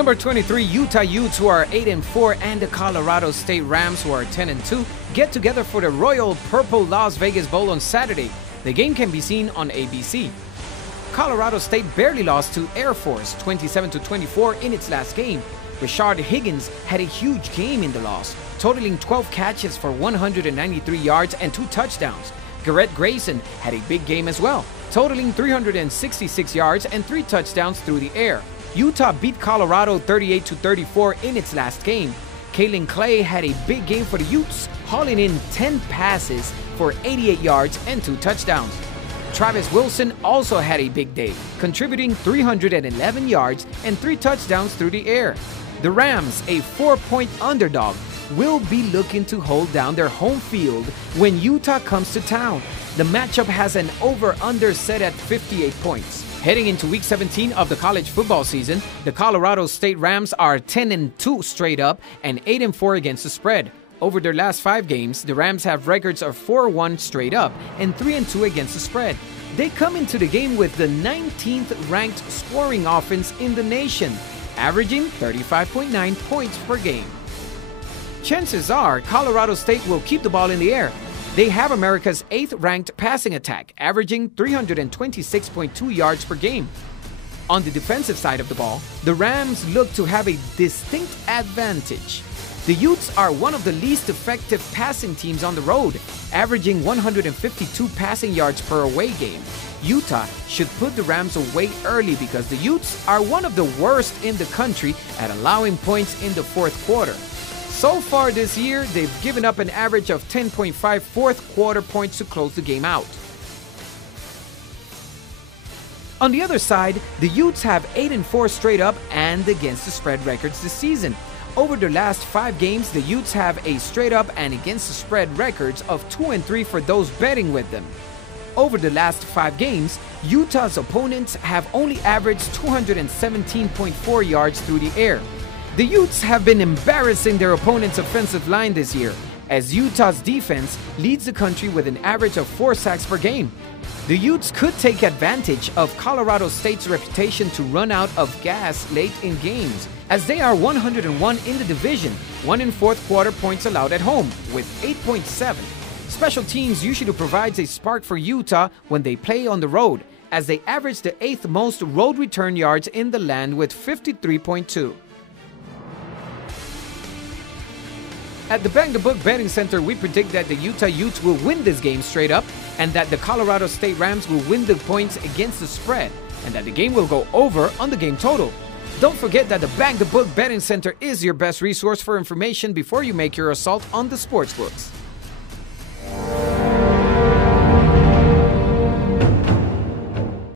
number 23 Utah Utes, who are 8-4, and the Colorado State Rams, who are 10-2, get together for the Royal Purple Las Vegas Bowl on Saturday. The game can be seen on ABC. Colorado State barely lost to Air Force 27-24 in its last game. Rashard Higgins had a huge game in the loss, totaling 12 catches for 193 yards and 2 touchdowns. Garrett Grayson had a big game as well, totaling 366 yards and 3 touchdowns through the air. Utah beat Colorado 38-34 in its last game. Kalen Clay had a big game for the Utes, hauling in 10 passes for 88 yards and 2 touchdowns. Travis Wilson also had a big day, contributing 311 yards and 3 touchdowns through the air. The Rams, a 4-point underdog, will be looking to hold down their home field when Utah comes to town. The matchup has an over-under set at 58 points. Heading into Week 17 of the college football season, the Colorado State Rams are 10-2 straight up and 8-4 against the spread. Over their last 5 games, the Rams have records of 4-1 straight up and 3-2 against the spread. They come into the game with the 19th ranked scoring offense in the nation, averaging 35.9 points per game. Chances are Colorado State will keep the ball in the air. They have America's 8th ranked passing attack, averaging 326.2 yards per game. On the defensive side of the ball, the Rams look to have a distinct advantage. The Utes are one of the least effective passing teams on the road, averaging 152 passing yards per away game. Utah should put the Rams away early because the Utes are one of the worst in the country at allowing points in the fourth quarter. So far this year, they've given up an average of 10.5 fourth quarter points to close the game out. On the other side, the Utes have 8-4 straight up and against the spread records this season. Over their last 5 games, the Utes have a straight up and against the spread records of 2-3 for those betting with them. Over the last 5 games, Utah's opponents have only averaged 217.4 yards through the air. The Utes have been embarrassing their opponent's offensive line this year, as Utah's defense leads the country with an average of 4 sacks per game. The Utes could take advantage of Colorado State's reputation to run out of gas late in games, as they are 101 in the division, 1 in fourth quarter points allowed at home, with 8.7. Special teams usually provides a spark for Utah when they play on the road, as they average the 8th most road return yards in the land with 53.2. At the Bang the Book Betting Center, we predict that the Utah Utes will win this game straight up, and that the Colorado State Rams will win the points against the spread, and that the game will go over on the game total. Don't forget that the Bang the Book Betting Center is your best resource for information before you make your assault on the sportsbooks.